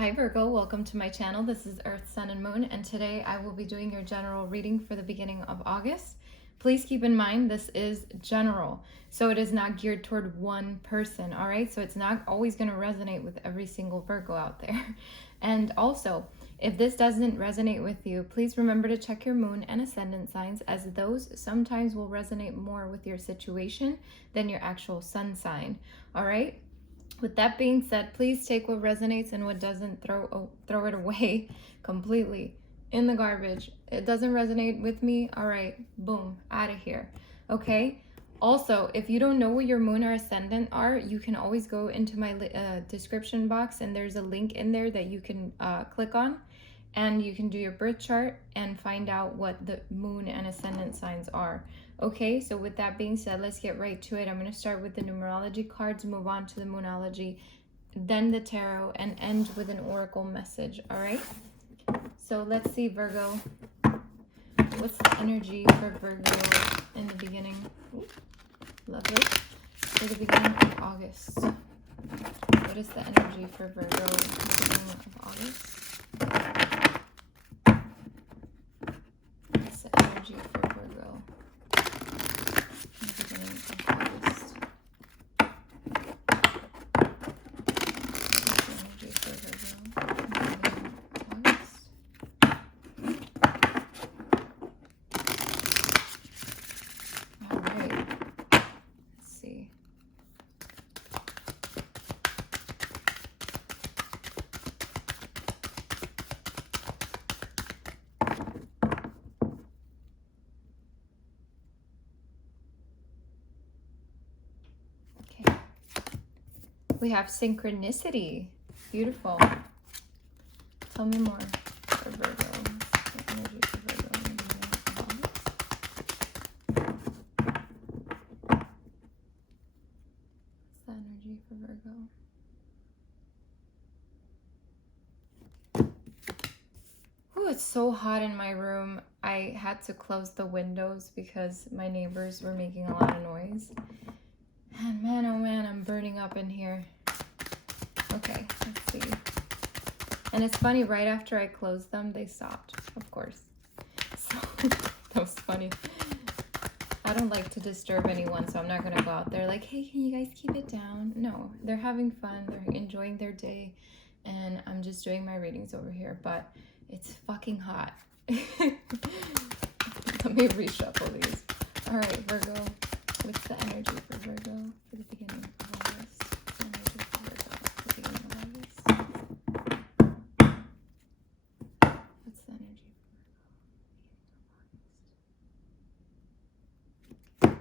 Hi Virgo, welcome to my channel. This is Earth, Sun, and Moon, and today I will be doing your general reading for the beginning of August. Please keep in mind this is general, so it is not geared toward one person, all right? So it's not always going to resonate with every single Virgo out there. And also, if this doesn't resonate with you, please remember to check your moon and ascendant signs, as those sometimes will resonate more with your situation than your actual sun sign, all right? With that being said, please take what resonates and what doesn't, throw it away completely in the garbage. It doesn't resonate with me, all right, boom, out of here, okay? Also, if you don't know what your moon or ascendant are, you can always go into my description box, and there's a link in there that you can click on, and you can do your birth chart and find out what the moon and ascendant signs are. Okay, so with that being said, let's get right to it. I'm going to start with the numerology cards, move on to the moonology, then the tarot, and end with an oracle message, all right? So let's see, Virgo. What's the energy for Virgo in the beginning? Ooh, lovely. For the beginning of August. What is the energy for Virgo in the beginning of August? What's the energy for Virgo in the beginning of August? What's the energy for Virgo in the beginning of August? All right. Let's see. Okay. We have synchronicity. Beautiful. Tell me more for Virgo. The energy for Virgo in the beginning of August. What's the energy for Virgo? Oh, it's so hot in my room. I had to close the windows because my neighbors were making a lot of noise. And man, oh man, I'm burning up in here. Okay, let's see. And it's funny, right after I closed them, they stopped, of course. So that was funny. I don't like to disturb anyone, so I'm not going to go out there like, hey, can you guys keep it down? No, they're having fun. They're enjoying their day. And I'm just doing my readings over here. But it's fucking hot. Let me reshuffle these. All right, Virgo. What's the energy for Virgo for the beginning of August? The energy for Virgo for the beginning of August. What's the energy for Virgo?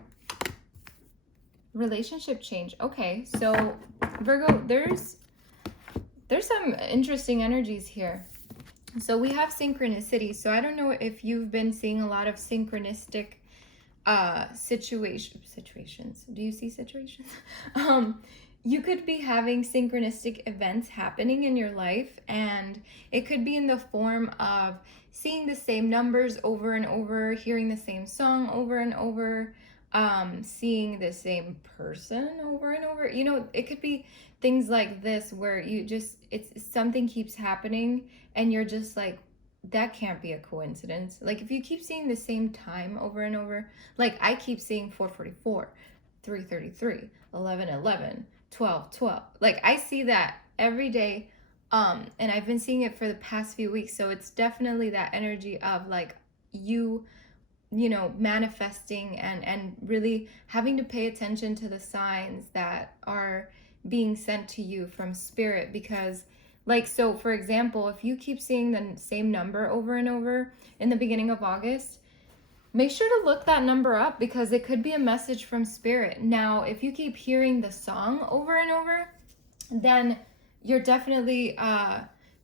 Relationship change. Okay, so Virgo, there's some interesting energies here. So we have synchronicity. So I don't know if you've been seeing a lot of synchronistic situations. Do you see situations? You could be having synchronistic events happening in your life, and it could be in the form of seeing the same numbers over and over, hearing the same song over and over, seeing the same person over and over. You know, it could be things like this where you just, it's something keeps happening and you're just like, that can't be a coincidence. Like if you keep seeing the same time over and over, like I keep seeing 4:44, 3:33, 11:11, 12:12. Like I see that every day. And I've been seeing it for the past few weeks. So it's definitely that energy of like you know, manifesting and really having to pay attention to the signs that are being sent to you from spirit. Because like, so for example, if you keep seeing the same number over and over in the beginning of August, make sure to look that number up, because it could be a message from spirit. Now, if you keep hearing the song over and over, then you're definitely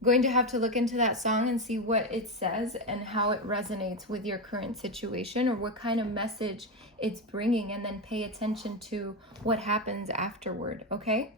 going to have to look into that song and see what it says and how it resonates with your current situation, or what kind of message it's bringing, and then pay attention to what happens afterward, okay?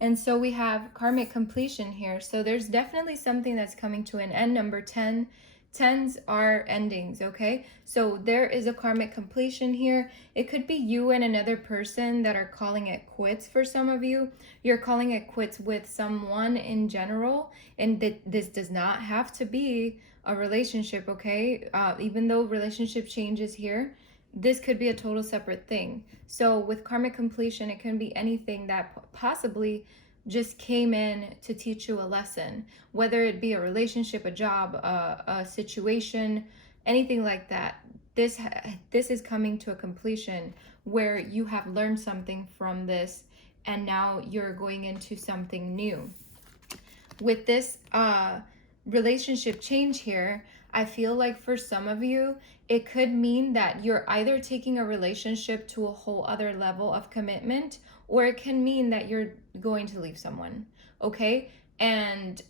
And so we have karmic completion here. So there's definitely something that's coming to an end. Number 10 Tens are endings, okay? So there is a karmic completion here. It could be you and another person that are calling it quits for some of you. You're calling it quits with someone in general, and this does not have to be a relationship, okay? Even though relationship changes here, this could be a total separate thing. So with karmic completion, it can be anything that possibly just came in to teach you a lesson, whether it be a relationship, a job, a situation, anything like that. This is coming to a completion where you have learned something from this, and now you're going into something new. With this relationship change here, I feel like for some of you, it could mean that you're either taking a relationship to a whole other level of commitment, or it can mean that you're going to leave someone, okay? And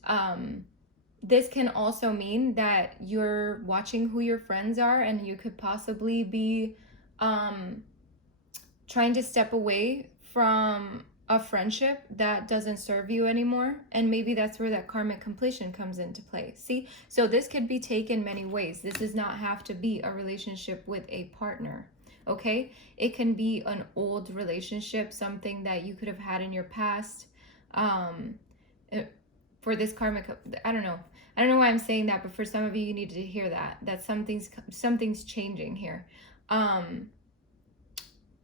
this can also mean that you're watching who your friends are, and you could possibly be trying to step away from a friendship that doesn't serve you anymore, and maybe that's where that karmic completion comes into play. See, so this could be taken many ways. This does not have to be a relationship with a partner, okay? It can be an old relationship, something that you could have had in your past. For this karmic, I don't know why I'm saying that, but for some of you, you need to hear that something's changing here.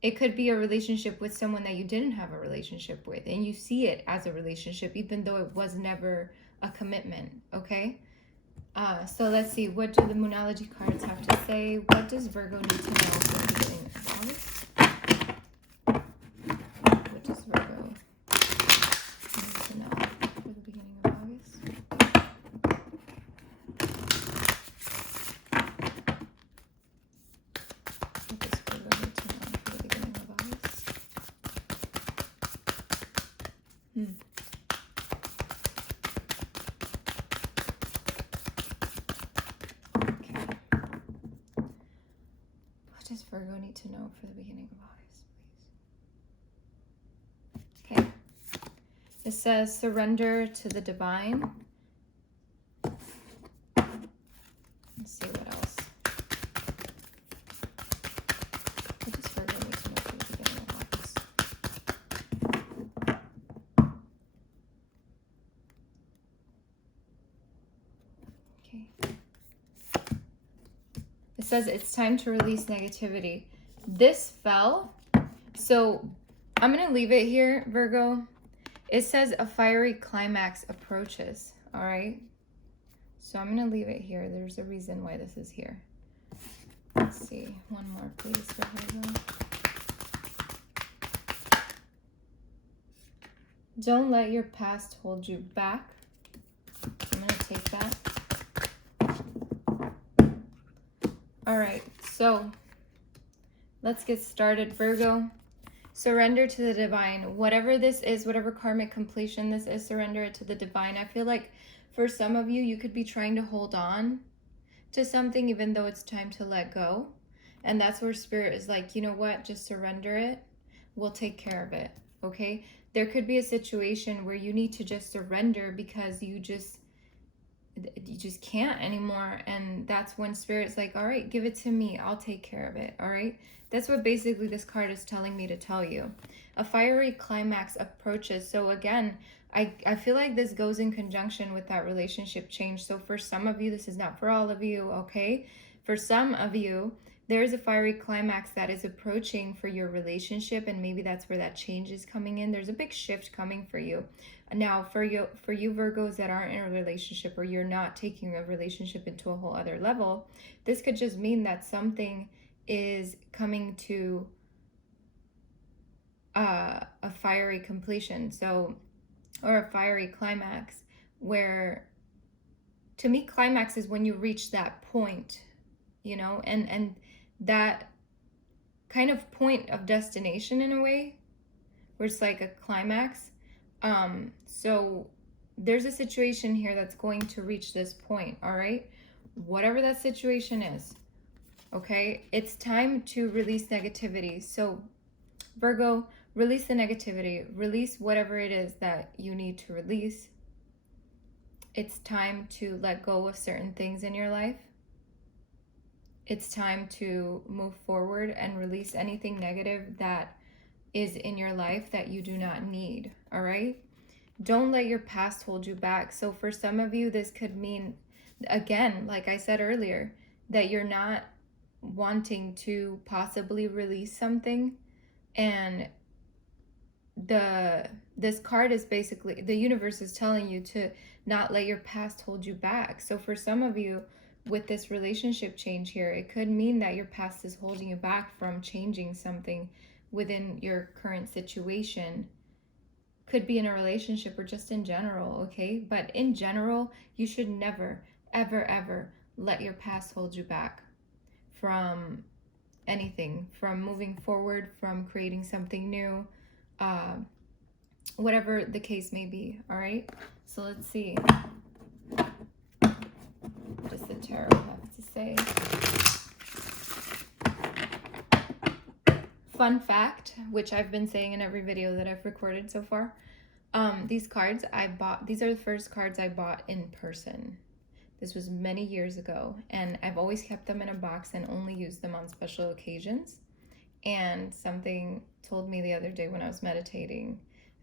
It could be a relationship with someone that you didn't have a relationship with, and you see it as a relationship, even though it was never a commitment, okay? So let's see, what do the Moonology cards have to say? What does Virgo need to know for the beginning of August? What does Virgo need to know for the beginning of August? What does Virgo need to know for the beginning of August? Okay. What does Virgo need to know for the beginning of August, please? Okay. It says surrender to the divine. Let's see what else. What does Virgo need to know for the beginning of August? Okay. It says it's time to release negativity. This fell, so I'm going to leave it here, Virgo. It says a fiery climax approaches, all right? So I'm going to leave it here. There's a reason why this is here. Let's see. One more, please, for Virgo. Don't let your past hold you back. I'm going to take that. All right, so let's get started, Virgo. Surrender to the divine. Whatever this is, whatever karmic completion this is, surrender it to the divine. I feel like for some of you, you could be trying to hold on to something even though it's time to let go. And that's where Spirit is like, you know what? Just surrender it. We'll take care of it, okay? There could be a situation where you need to just surrender because you just can't anymore, and that's when Spirit's like, all right, give it to me, I'll take care of it. All right, that's what basically this card is telling me to tell you. A fiery climax approaches. So again, I feel like this goes in conjunction with that relationship change. So for some of you, this is not for all of you, okay? For some of you, there's a fiery climax that is approaching for your relationship, and maybe that's where that change is coming in. There's a big shift coming for you. Now, for you Virgos that aren't in a relationship, or you're not taking a relationship into a whole other level, this could just mean that something is coming to a fiery completion, so, or a fiery climax, where, to me, climax is when you reach that point, you know, and that kind of point of destination in a way, where it's like a climax. So there's a situation here that's going to reach this point, all right? Whatever that situation is, okay? It's time to release negativity. So Virgo, release the negativity. Release whatever it is that you need to release. It's time to let go of certain things in your life, it's time to move forward and release anything negative that is in your life that you do not need, all right? Don't let your past hold you back. So for some of you, this could mean, again, like I said earlier, that you're not wanting to possibly release something, and this card is basically, the universe is telling you to not let your past hold you back. So for some of you, with this relationship change here, it could mean that your past is holding you back from changing something within your current situation. Could be in a relationship or just in general, okay? But in general, you should never, ever, ever let your past hold you back from anything, from moving forward, from creating something new, whatever the case may be, all right? So let's see. What does the tarot have to say? Fun fact, which I've been saying in every video that I've recorded so far, these cards I bought, these are the first cards I bought in person. This was many years ago, and I've always kept them in a box and only used them on special occasions. And something told me the other day when I was meditating,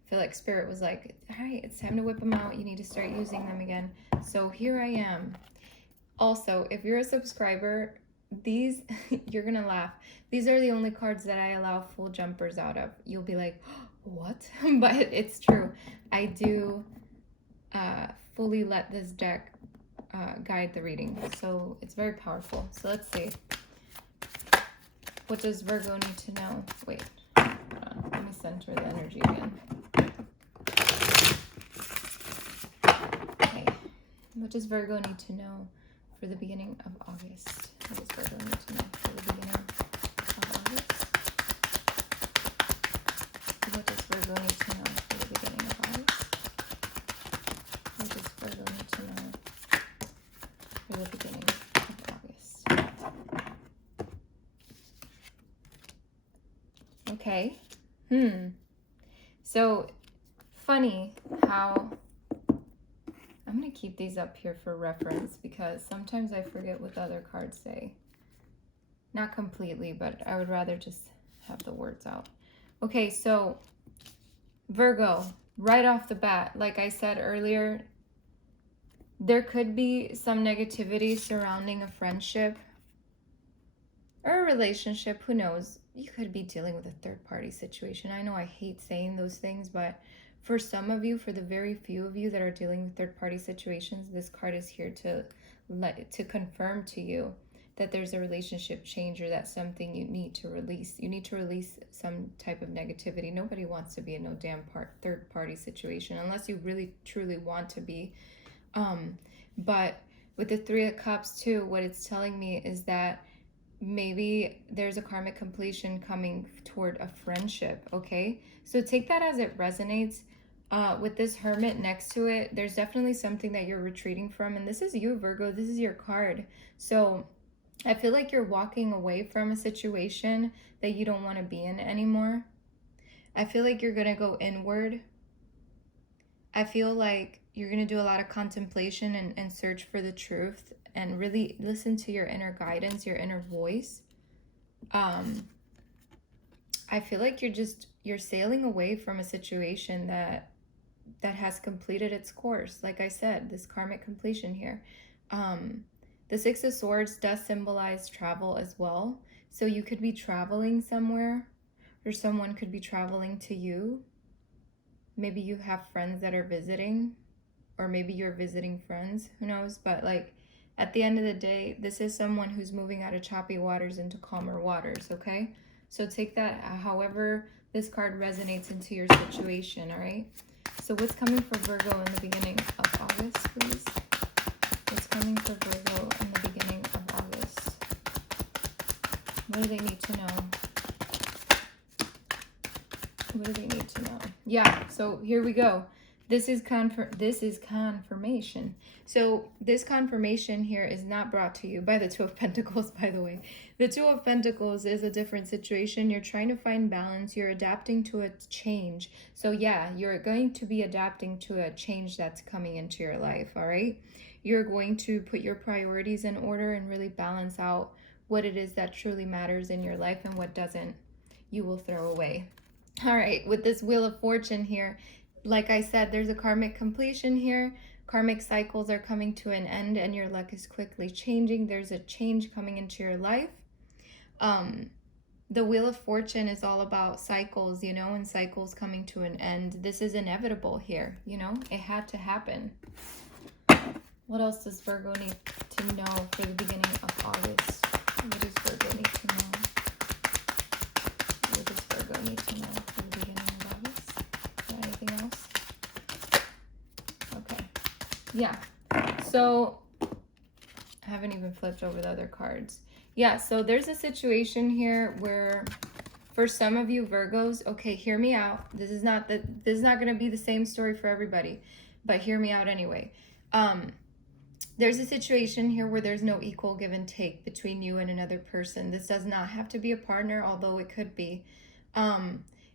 I feel like Spirit was like, all right, it's time to whip them out. You need to start using them again. So here I am. Also, if you're a subscriber, these, you're gonna laugh. These are the only cards that I allow full jumpers out of. You'll be like, what? But it's true. I do fully let this deck guide the reading. So it's very powerful. So let's see. What does Virgo need to know? Wait, hold on. Let me center the energy again. Okay. What does Virgo need to know for the beginning of August? What does Virgo need to know for the beginning of August? What does Virgo need to know for the beginning of August? What does Virgo need to know for the beginning of August? Okay. So funny how I'm going to keep these up here for reference because sometimes I forget what the other cards say. Not completely, but I would rather just have the words out. Okay, so Virgo, right off the bat, like I said earlier, there could be some negativity surrounding a friendship or a relationship. Who knows? You could be dealing with a third-party situation. I know I hate saying those things, but for some of you, for the very few of you that are dealing with third-party situations, this card is here to confirm to you that there's a relationship change or that's something you need to release. You need to release some type of negativity. Nobody wants to be in no damn third-party situation unless you really, truly want to be. But with the Three of Cups too, what it's telling me is that maybe there's a karmic completion coming toward a friendship, okay? So take that as it resonates. With this Hermit next to it, there's definitely something that you're retreating from. And this is you, Virgo. This is your card. So I feel like you're walking away from a situation that you don't want to be in anymore. I feel like you're going to go inward. I feel like you're going to do a lot of contemplation and search for the truth and really listen to your inner guidance, your inner voice. I feel like you're sailing away from a situation that has completed its course. Like I said, this karmic completion here. The Six of Swords does symbolize travel as well. So you could be traveling somewhere, or someone could be traveling to you. Maybe you have friends that are visiting, or maybe you're visiting friends, who knows? But like, at the end of the day, this is someone who's moving out of choppy waters into calmer waters, okay? So take that however this card resonates into your situation, all right? So what's coming for Virgo in the beginning of August, please? What's coming for Virgo in the beginning of August? What do they need to know? What do they need to know? Yeah, so here we go. This is confirmation. So this confirmation here is not brought to you by the Two of Pentacles, by the way. The Two of Pentacles is a different situation. You're trying to find balance. You're adapting to a change. So yeah, you're going to be adapting to a change that's coming into your life, all right? You're going to put your priorities in order and really balance out what it is that truly matters in your life, and what doesn't, you will throw away. All right, with this Wheel of Fortune here, like I said, there's a karmic completion here. Karmic cycles are coming to an end and your luck is quickly changing. There's a change coming into your life. The Wheel of Fortune is all about cycles, you know, and cycles coming to an end. This is inevitable here, you know, it had to happen. What else does Virgo need to know for the beginning of August? What does Virgo need to know? What does Virgo need to know for the beginning of August? Is there anything else? Okay. Yeah. So, I haven't even flipped over the other cards. Yeah, so there's a situation here where for some of you Virgos, okay, hear me out. This is not going to be the same story for everybody, but hear me out anyway. There's a situation here where there's no equal give and take between you and another person. This does not have to be a partner, although it could be.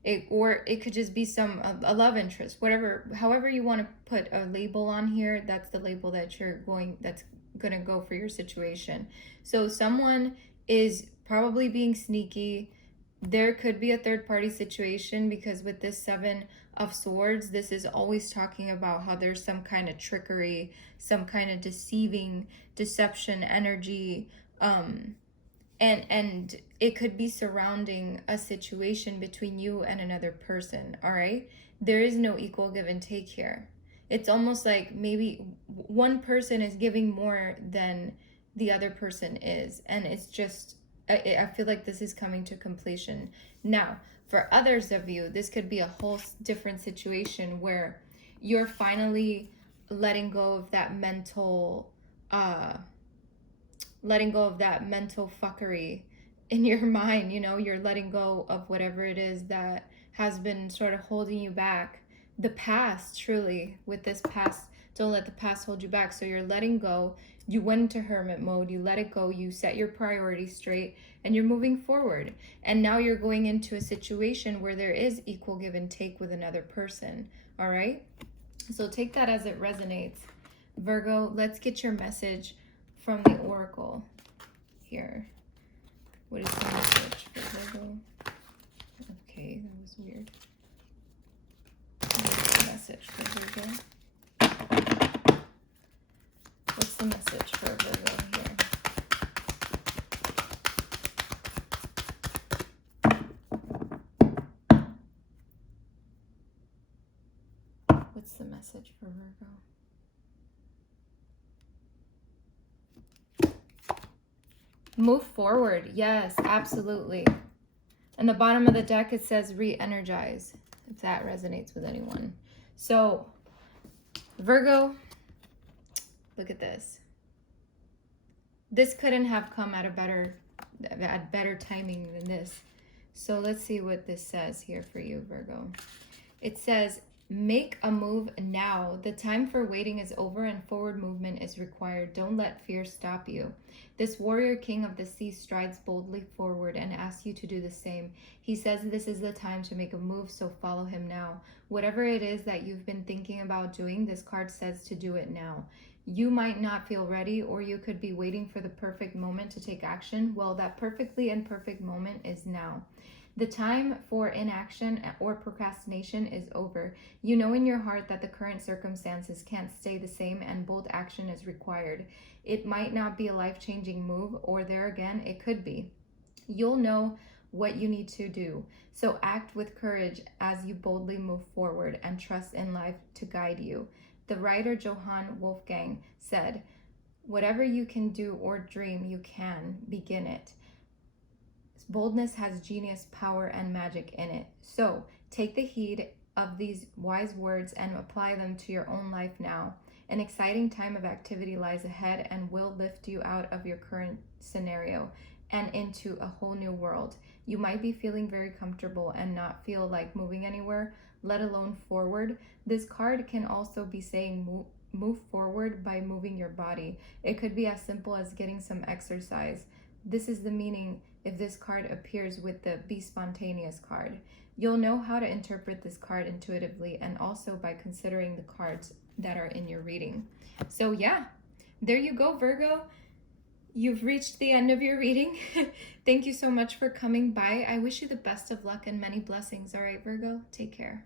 It could just be a love interest, whatever, however you want to put a label on here, that's the label that's gonna go for your situation. So someone is probably being sneaky. There could be a third party situation, because with this Seven of Swords, this is always talking about how there's some kind of trickery, some kind of deception energy, and it could be surrounding a situation between you and another person. All right, there is no equal give and take here. It's almost like maybe one person is giving more than the other person is, and it's just, I feel like this is coming to completion. Now, for others of you, this could be a whole different situation where you're finally letting go of that mental fuckery in your mind. You know, you're letting go of whatever it is that has been sort of holding you back. The past, truly, with this past, don't let the past hold you back. So you're letting go. You went into hermit mode, you let it go, you set your priorities straight, and you're moving forward. And now you're going into a situation where there is equal give and take with another person. All right, so take that as it resonates. Virgo, let's get your message from the oracle here. What is the message for Virgo? Okay, that was weird. What's the message for Virgo? What's the message for Virgo here? What's the message for Virgo? Move forward. Yes, absolutely. And the bottom of the deck, it says re-energize, if that resonates with anyone. So, Virgo, look at this. This couldn't have come at better timing than this. So let's see what this says here for you, Virgo. It says, make a move now. The time for waiting is over and forward movement is required. Don't let fear stop you. This warrior king of the sea strides boldly forward and asks you to do the same. He says this is the time to make a move, so follow him now. Whatever it is that you've been thinking about doing, this card says to do it now. You might not feel ready, or you could be waiting for the perfect moment to take action. Well, that perfectly imperfect moment is now. The time for inaction or procrastination is over. You know in your heart that the current circumstances can't stay the same and bold action is required. It might not be a life-changing move, or there again, it could be. You'll know what you need to do. So act with courage as you boldly move forward and trust in life to guide you. The writer Johann Wolfgang said, whatever you can do or dream, you can begin it. Boldness has genius, power, and magic in it. So take the heed of these wise words and apply them to your own life now. An exciting time of activity lies ahead and will lift you out of your current scenario and into a whole new world. You might be feeling very comfortable and not feel like moving anywhere, let alone forward. This card can also be saying move forward by moving your body. It could be as simple as getting some exercise. This is the meaning if this card appears with the Be Spontaneous card. You'll know how to interpret this card intuitively and also by considering the cards that are in your reading. So yeah, there you go, Virgo. You've reached the end of your reading. Thank you so much for coming by. I wish you the best of luck and many blessings. All right, Virgo, take care.